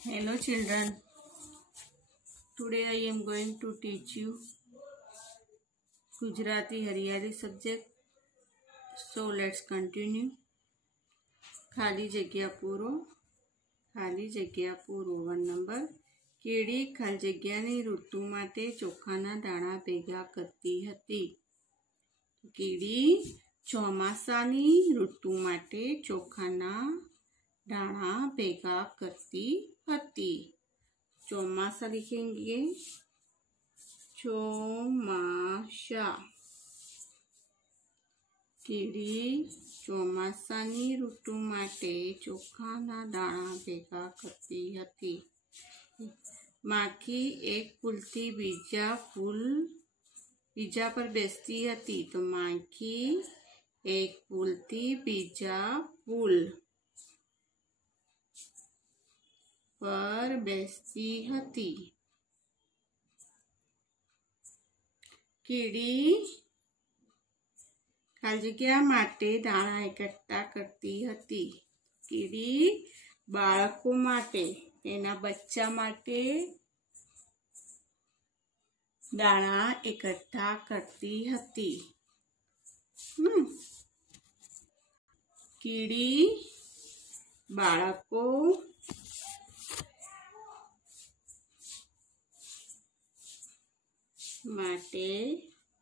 Hello children, today I am going to teach you Gujarati Hariyali subject. So let's continue. ખાલી જગ્યા પૂરો 1 number. કીડી ખાલી જગ્યાની ઋતુ માટે ચોખાના દાણા ભેગા કરતી હતી. કીડી ચોમાસાની ઋતુ માટે ચોખાના દાણા ભેગા કરતી હતી. ચોમાસા लिखेंगे ચોમાસા. કીડી ચોમાસાની ઋતુ માટે ચોખાના દાણા ભેગા કરતી હતી. માખી એક ફૂલથી બીજા પર બેસતી હતી. તો માખી એક ફૂલથી બીજા ફૂલ પર બેસતી હતી. કીડી ખાલી જગ્યા માટે દાણા એકઠા કરતી હતી. કીડી બાળકો માટે, તેના બચ્ચા માટે દાણા એકઠા કરતી હતી. કીડી બાળકો માટે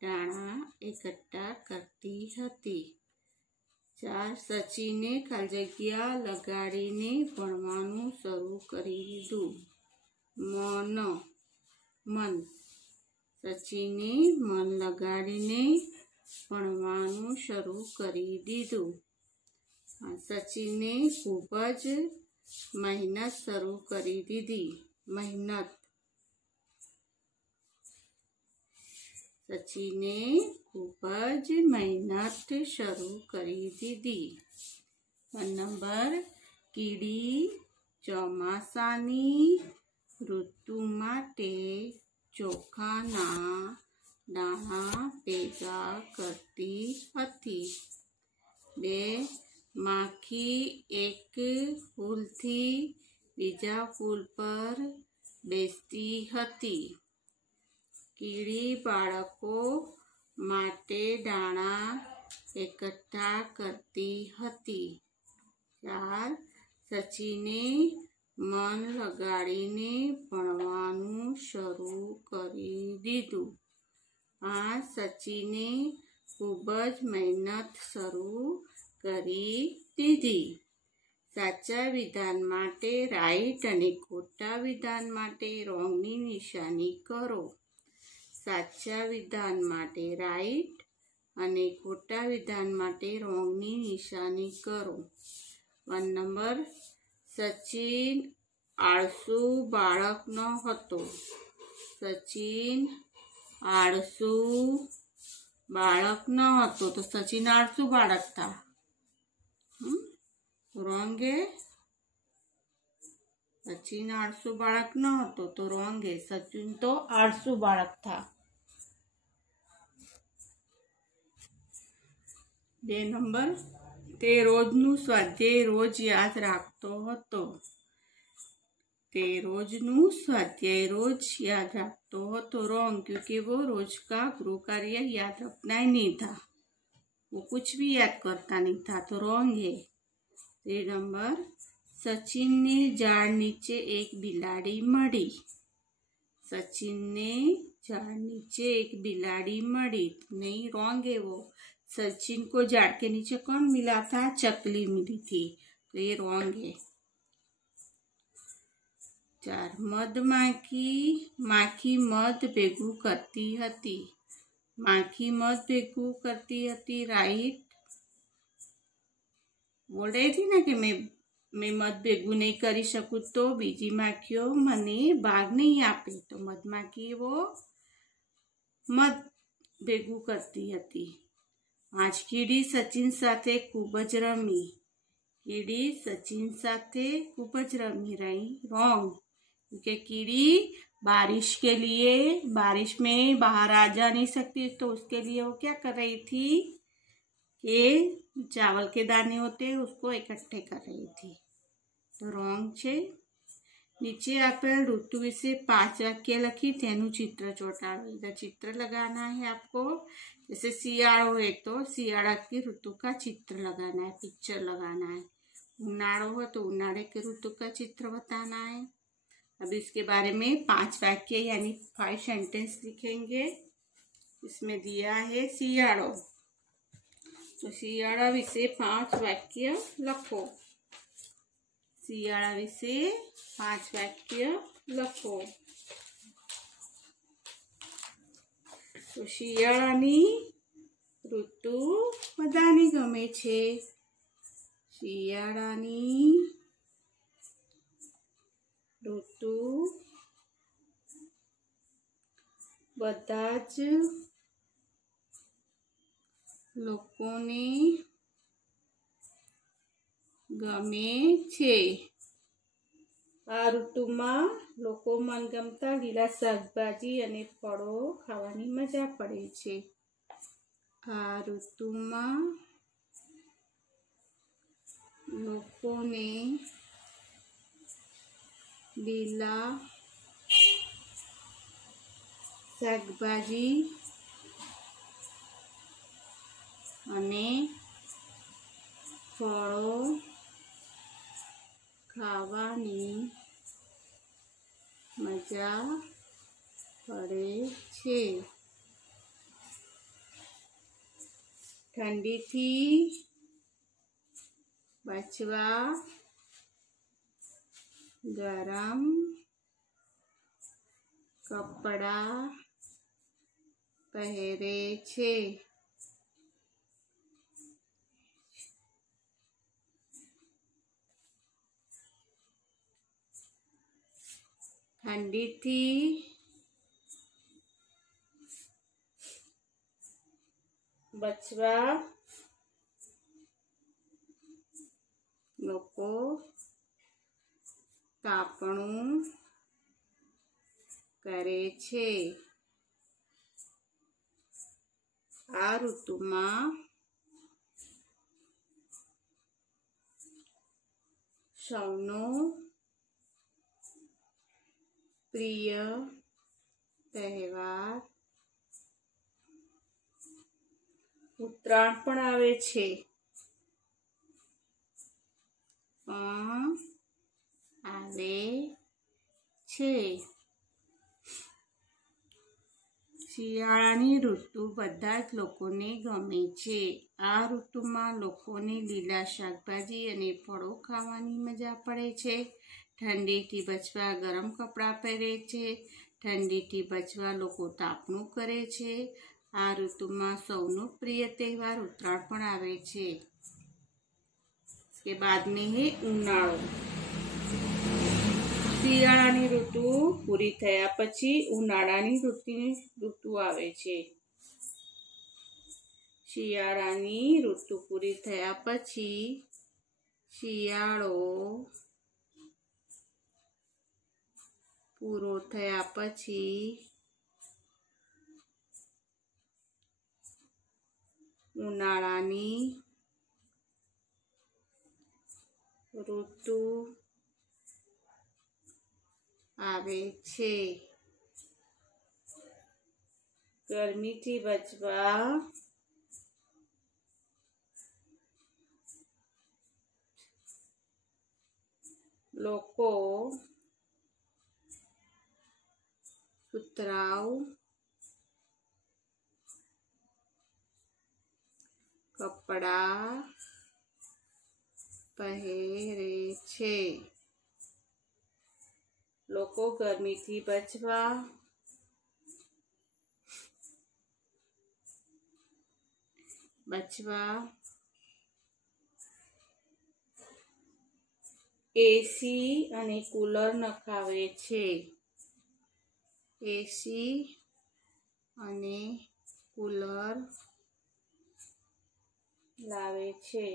દાણા એકઠા કરતી હતી. 4 સચિને ખાલી જગ્યા લગાડીને ભણવાનું શરૂ કરી દીધું. મન. સચિને મન લગાડીને ભણવાનું શરૂ કરી દીધું. સચિને ખૂબ જ મહેનત શરૂ કરી દીધી. સચિને ખૂબ જ મહેનત શરૂ કરી દીધી. 1 નંબર. કીડી ચોમાસાની ઋતુ માટે ચોખાના દાણા ભેગા કરતી હતી. 2. માખી એક ફૂલથી બીજા ફૂલ પર બેસતી હતી. કીડી બાળકો માટે દાણા એકઠા કરતી હતી. 4. સચિને મન લગાડીને ભણવાનું શરૂ કરી દીધું. 5. સચિને ખૂબ જ મહેનત શરૂ કરી દીધી. સાચા વિધાન માટે રાઈટ અને ખોટા વિધાન માટે રોંગની નિશાની કરો. સાચા વિધાન માટે રાઈટ અને ખોટા વિધાન માટે રોંગની નિશાની કરો. 1 નંબર. સચિન આળસુ બાળક ન હતો. સચિન આળસુ બાળક ન હતો. તો સચિન આળસુ બાળક था. रोंग है. सचिन आळसू बाळक न હતો તો રોંગ है. सचिन तो आळसू बाळक था. 2 નંબર. તે રોજનું સ્વાધ્યાય રોજ યાદ રાખતો હતો. તે રોજનું સ્વાધ્યાય રોજ याद रखता હતો. रोंग, क्योंकि वो रोज का गृह कार्य याद रखना ही नहीं था. वो कुछ भी याद करता नहीं था. तो रोंग है. 3 नंबर. સચિનને ઝાડ નીચે એક બિલાડી મળી. સચિનને ઝાડ નીચે એક बिलाड़ी मड़ी. नहीं, रॉन्ग है वो. सचिन को झाड़ के नीचे कौन मिला था? चकली मिली थी. तो ये रॉन्ग है. 4. માખી મધ ભેગું કરતી હતી. માખી મધ ભેગું करती હતી. राइट. बोल रही थी ना कि मैं मध ભેગું નહીં કરી શકું તો બીજી માખીઓ મને ભાગ નહીં આપે. તો મધમાખી वो મધ ભેગું કરતી હતી. 5. કીડી સચિન સાથે ખૂબ જ રમી. કીડી સચિન સાથે ખૂબ જ રમી રહી. रोंग, क्योंकि कीड़ी बारिश में बाहर आ जा नहीं सकती. तो उसके लिए वो क्या कर रही थी कि चावल के दाने होते उसको इकट्ठे कर रही थी. तो रॉन्ग છે. नीचे आपेल ऋतु विषे 5 वाक्य लखी तेनु चित्र ચોંટાડો। इधर चित्र लगाना है आपको। जैसे सियाड़ो है तो सियाड़ा की ऋतु का चित्र लगाना है, पिक्चर लगाना है। उनाड़ो हो तो उनाड़े के ऋतु का चित्र बताना है। अब इसके बारे में 5 वाक्य यानी 5 सेंटेंस लिखेंगे। इसमें दिया है सियाड़ो, तो सियाड़ा विषे 5 वाक्य लखो। શિયાળા વિશે 5 વાક્ય લખો। તો શિયાળાની ઋતુ બધાને ગમે છે। શિયાળાની ઋતુ બધા જ લોકોને ગમે છે। આ ઋતુમાં લોકો મનગમતા લીલા શાકભાજી અને ફળો ખાવાની મજા પડે છે। આ ઋતુમાં લોકોને લીલા શાકભાજી અને ફળો ખાવાની મજા પડે છે। ઠંડીથી બચવા ગરમ કપડાં પહેરે છે। ઠંડીથી બચવા લોકો તાપણું કરે છે। આ ઋતુમાં સૌનો પ્રિય તહેવાર ઉત્તરાયણ પણ આવે છે। શિયાળાની ઋતુ બધા જ લોકોને ગમે છે। આ ઋતુમાં લોકોને લીલા શાકભાજી અને ફળો ખાવાની મજા પડે છે। ઠંડીથી બચવા ગરમ કપડાં પહેરે છે। ઠંડીથી બચવા લોકો તાપણું કરે છે। આ ઋતુમાં સૌનો પ્રિય તહેવાર ઉત્તરાયણ પણ આવે છે। इसके बाद में है ઉનાળો। શિયાળાની ઋતુ પૂરી થયા પછી ઉનાળાની ઋતુ આવે છે। શિયાળાની ઋતુ પૂરી થયા પછી શિયાળો પૂરો થયા પછી ઉનાળાની ઋતુ આવે છે। ગરમીથી બચવા લોકો સુતરાઉ કપડાં પહેરે છે। લોકો ગરમીથી બચવા એસી અને કુલર નખાવે છે। એસી અને કુલર લાવે છે।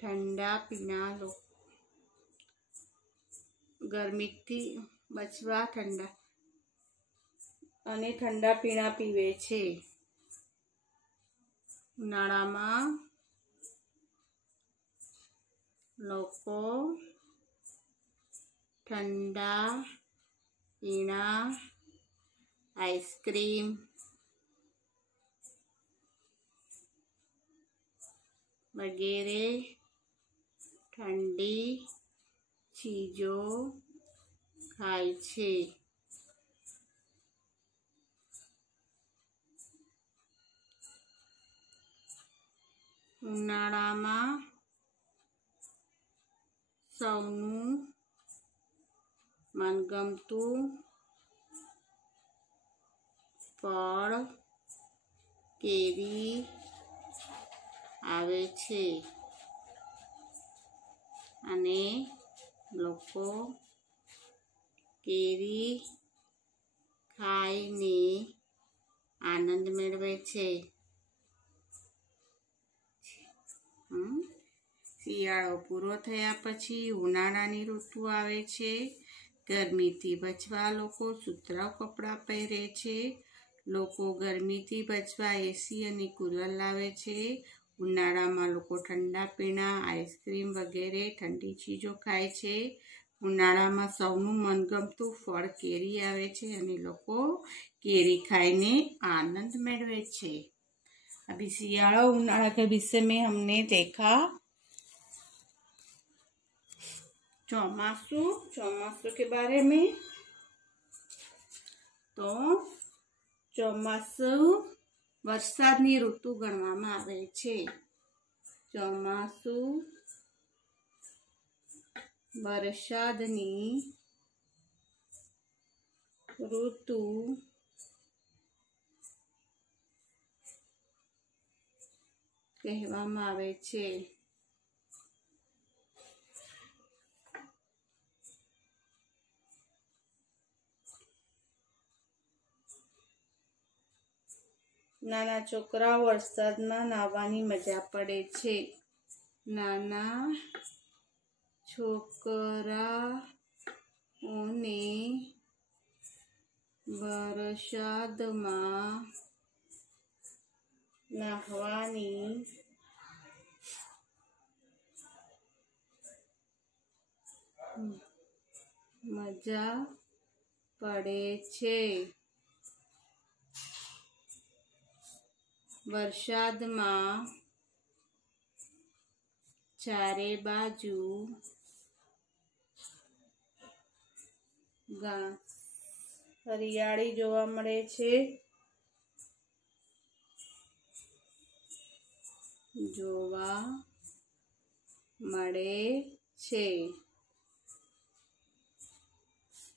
ठंडा पीना लो गर्मीथी बचवा ठंडा पीना पीवे छे। ઉનાળામાં લોકો ઠંડા પીણા, આઈસ્ક્રીમ વગેરે ઠંડી ચીજો ખાય છે. ઉનાળામાં સૌનું મનગમતું ફળ કેરી આવે છે અને લોકો કેરી ખાઈને આનંદ મેળવે છે. શિયાળો પૂરો થયા પછી ઉનાળાની ઋતુ આવે છે. ગરમીથી બચવા લોકો સુતરાઉ કપડાં પહેરે છે. લોકો ગરમીથી બચવા એસી અને કૂલર લાવે છે. ઉનાળામાં લોકો ઠંડા પીણા, આઈસ્ક્રીમ વગેરે ઠંડી ચીજો ખાય છે. ઉનાળામાં સૌનું મનગમતું ફળ કેરી આવે છે અને લોકો કેરી ખાઈને आनंद मेळवे छे. अभी सियाड़ा उनाड़ा के विषय में हमने देखा. ચોમાસું के बारे में तो ચોમાસું વરસાદની ઋતુ ગણવામાં આવે છે. ચોમાસું વરસાદની ઋતુ કહેવામાં આવે છે. નાના છોકરા વરસાદમાં નાહવાની મજા પડે છે. નાના છોકરાઓને વરસાદમાં નાહવાની મજા પડે છે. વરસાદમાં ચારે બાજુ ઘાસ હરિયાળી જોવા મળે છે.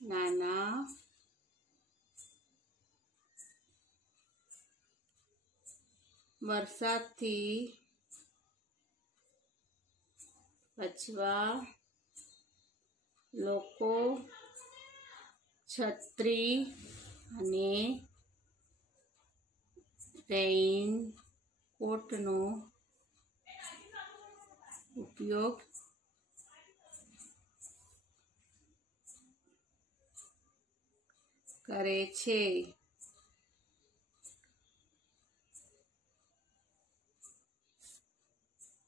નાના વરસાદથી બચવા લોકો છત્રી અને રેઇનકોટનો ઉપયોગ કરે છે.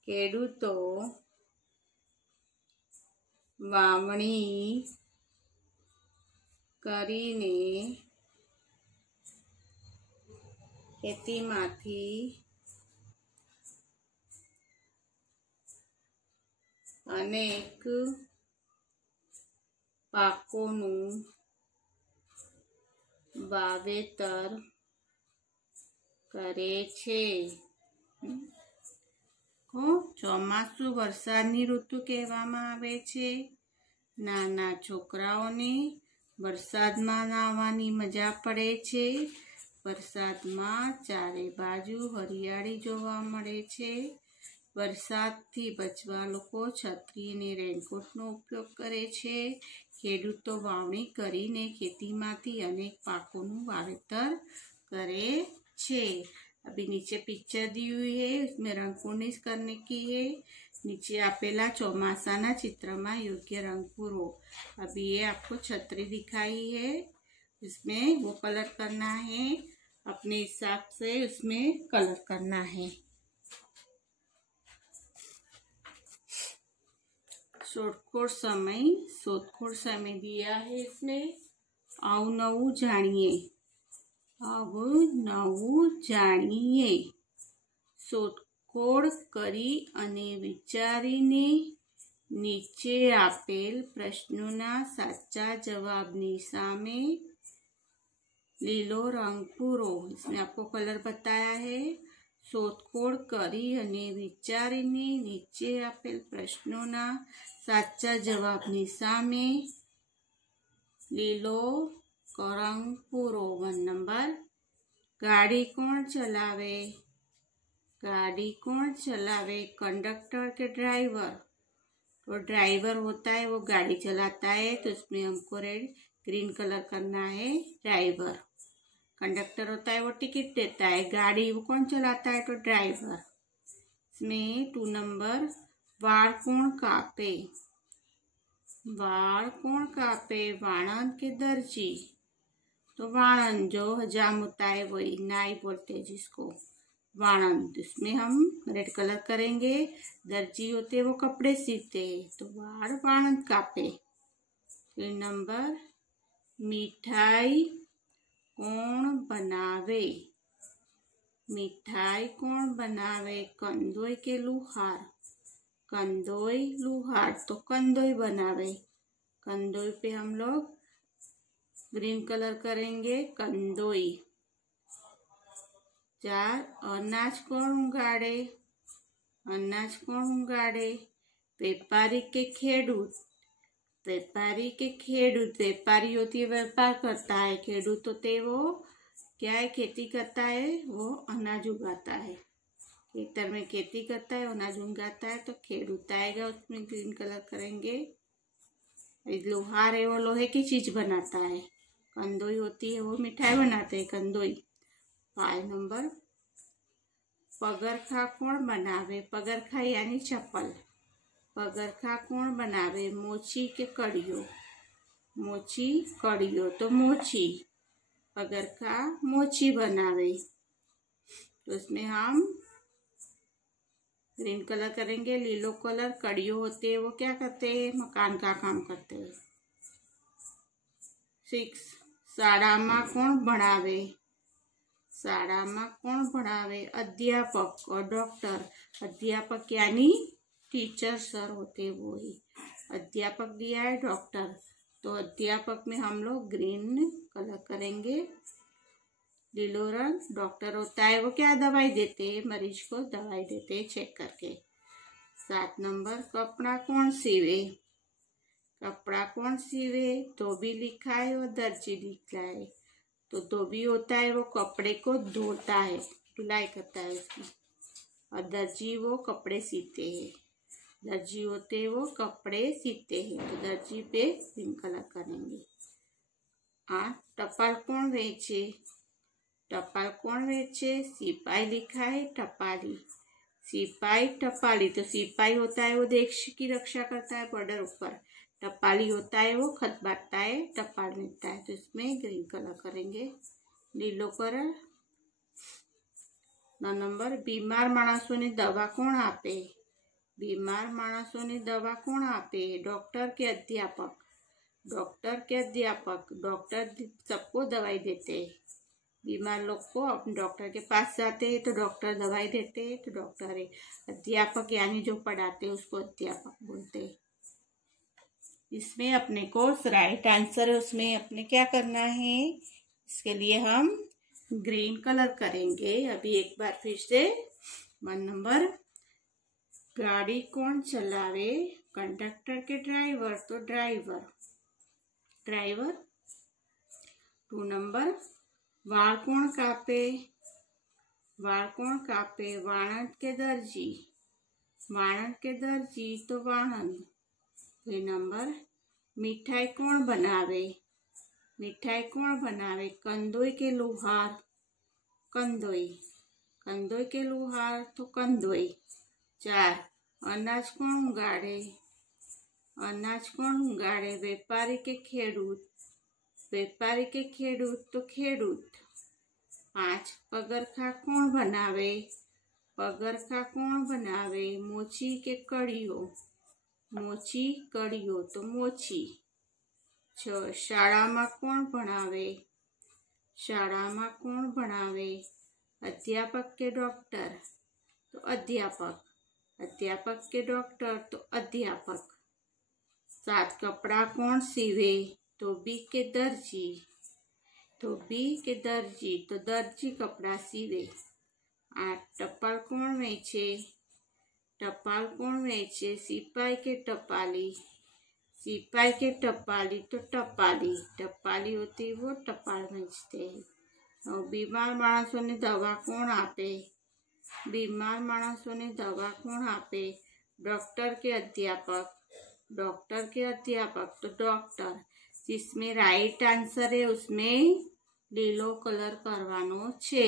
ખેડૂતો વાવણી કરીને ખેતીમાંથી અનેક પાકોનું વાવેતર કરે છે. ચોમાસું વરસાદની ઋતુ કહેવામાં આવે છે. નાના છોકરાઓને વરસાદમાં નાહવાની મજા પડે છે. વરસાદમાં ચારે બાજુ હરિયાળી જોવા મળે છે. વરસાદથી બચવા લોકો છત્રી અને રેનકોટનો ઉપયોગ કરે છે. ખેડૂતો વાવણી કરીને ખેતીમાંથી અનેક પાકોનું વાવેતર કરે છે. अभी नीचे पिक्चर दी हुई है, उसमें रंग पूर्णिश करने की है. नीचे आपेला चौमासाना चित्र में योग्य रंग पूरो. अभी ये आपको छतरी दिखाई है, इसमें वो कलर करना है, अपने हिसाब से उसमें कलर करना है. शोधखोळ समय दिया है इसमें। अवनवु जाणिए, अवनवु जाणिए। शोधखोळ करी अने विचारीने નીચે આપેલ પ્રશ્નોના સાચા જવાબની સામે લીલો रंग पूरो। इसमें आपको कलर बताया है। शोधखोळ करी अने विचारीने નીચે આપેલ પ્રશ્નોના સાચા જવાબની સામે લીલો रंग पूरो। 1 नंबर, गाड़ी कौन चलावे? गाड़ी कौन चलावे, कंडक्टर के ड्राइवर? तो ड्राइवर होता है वो गाड़ी चलाता है, तो इसमें हमको ग्रीन कलर करना है ड्राइवर। कंडक्टर होता है वो टिकट देता है, गाड़ी वो कौन चलाता है, तो ड्राइवर। इसमें 2 नंबर, वाળ कौन कापे? वाળ कौन कापे, वाणंद के दर्जी? तो वाणंद जो हजाम होता है वही, नाई बोलते हैं जिसको, वाणंद। इसमें हम रेड कलर करेंगे। दर्जी होते वो कपड़े सीते, तो वाड़ वाणंद कापे। 3 नंबर, मिठाई कौन बनावे? मिठाई कौन बनावे, कंदोई के लुहार? कंदोई लुहार, तो कंदोई बनावे। कंदोई पे हम लोग ग्रीन कलर करेंगे, कंदोई। 4, अनाज कौन उगाड़े? अनाज कौन उगाड़े, व्यापारी के खेडूत? व्यापारी के खेडूत, व्यापारी होती है व्यापार करता है, खेडूत होते वो क्या है, खेती करता है, वो अनाज उगाता है, खेतर में खेती करता है, अनाज उगाता है, तो खेडूत आएगा। उसमें ग्रीन कलर करेंगे। लोहार है वो लोहे की चीज बनाता है। कंदोई होती है वो मिठाई बनाते है, कंदोई। 5 नंबर, पगरखा कौन बनावे? पगरखा यानी चप्पल। पगरखा कौन बनावे, मोची के कड़ियो? मोची कड़ियो, तो मोची। पगरखा मोची बनावे। तो इसमें हम ग्रीन कलर करेंगे, लीलो कलर। कड़ियो होते हैं वो क्या करते हैं, मकान का काम करते हैं। 6, शाळामां कोण भणावे? शाळामां कोण भणावे, अध्यापक और डॉक्टर। अध्यापक यानी टीचर सर होते वो ही। अध्यापक दिया है डॉक्टर, तो अध्यापक में हम लोग ग्रीन कलर करेंगे, लीलो रंग। डॉक्टर होता है वो क्या दवाई देते हैं, मरीज को दवाई देते हैं चेक करके। 7 नंबर, कपड़ा कौन सीवे? कपड़ा कौन सीवे, धोबी लिखा है और दर्जी लिखा है। तो धोबी होता है वो कपड़े को धोता है, धुलाई करता है उसकी, और दर्जी वो कपड़े सीते हैं। दर्जी होते हैं वो कपड़े सीते हैं, तो दर्जी पे ग्रीन कलर करेंगे। 8, टपाल कौन वेचे? टपाल कौन वेचे, सिपाही लिखा है, टपाली। सिपाही टपाली, तो सिपाही होता है वो देश की रक्षा करता है बॉर्डर ऊपर। टपाली होता है वो खत बांटता है, टपाल मिलता है, तो इसमें ग्रीन कलर करेंगे, लीलो कलर। 9 नंबर, बीमार माणसोने दवा कोण आपे? बीमार माणसोने दवा कोण आपे, डॉक्टर के अध्यापक? डॉक्टर के अध्यापक, डॉक्टर सबको दवाई देते हैं। बीमार लोग को अपने डॉक्टर के पास जाते हैं तो डॉक्टर दवाई देते हैं, तो डॉक्टर है। अध्यापक यानी जो पढ़ाते हैं उसको अध्यापक बोलते हैं। इसमें अपने को राइट आंसर है, उसमें अपने क्या करना है, इसके लिए हम ग्रीन कलर करेंगे। अभी एक बार फिर से 1 नंबर, गाड़ी कौन चलावे, कंडक्टर के ड्राइवर? तो ड्राइवर, ड्राइवर। 2 नंबर, वाळ कौन कापे? वाळ कौन कापे, वाणंद के दर्जी? वाणंद के दर्जी, तो वाणंद। 3 नंबर, मिठाई कौन बनावे? मिठाई कौन बनावे, कंदोई के लुहार? कंदोई, कंदोई के लुहार, तो कंदोई। 4, अनाज कौन उगाड़े? अनाज कौन उगाड़े, व्यापारी के खेडूत? व्यापारी के खेडूत, तो खेडूत। 5, पगरखा कौन बनावे? पगरखा कौन बनावे, मोची के कड़ियो? મોચી કળીઓ તો મોચી. 6 શાળામાં કોણ ભણાવે? શાળામાં કોણ ભણાવે? અધ્યાપક કે ડૉક્ટર? તો અધ્યાપક. અધ્યાપક કે ડૉક્ટર? તો અધ્યાપક. 7 કપડાં કોણ સીવે? ધોબી કે દરજી? ધોબી કે દરજી? તો દરજી કપડાં સીવે. 8 ટપાલ કોણ વેચે? ટપાલ કોણ વેચે? સિપાઈ કે टपाली? सिपाही के टपाली? तो टपाली. टपाली होती है वो टपाल बेचते हैं. और बीमार माणसोने दवा कोण आपे? बीमार माणसोने दवा कोण आपे? डॉक्टर के अध्यापक? डॉक्टर के अध्यापक? तो डॉक्टर. जिसमें राइट आंसर है उसमें લીલો કલર કરવાનો છે.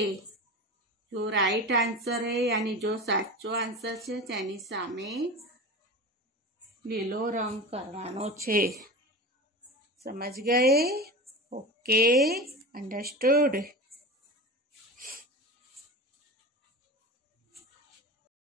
जो राइट आंसर है यानी जो સાચો આન્સર છે તેની સામે લીલો રંગ કરવાનો છે. સમજ ગયે? Okay, understood.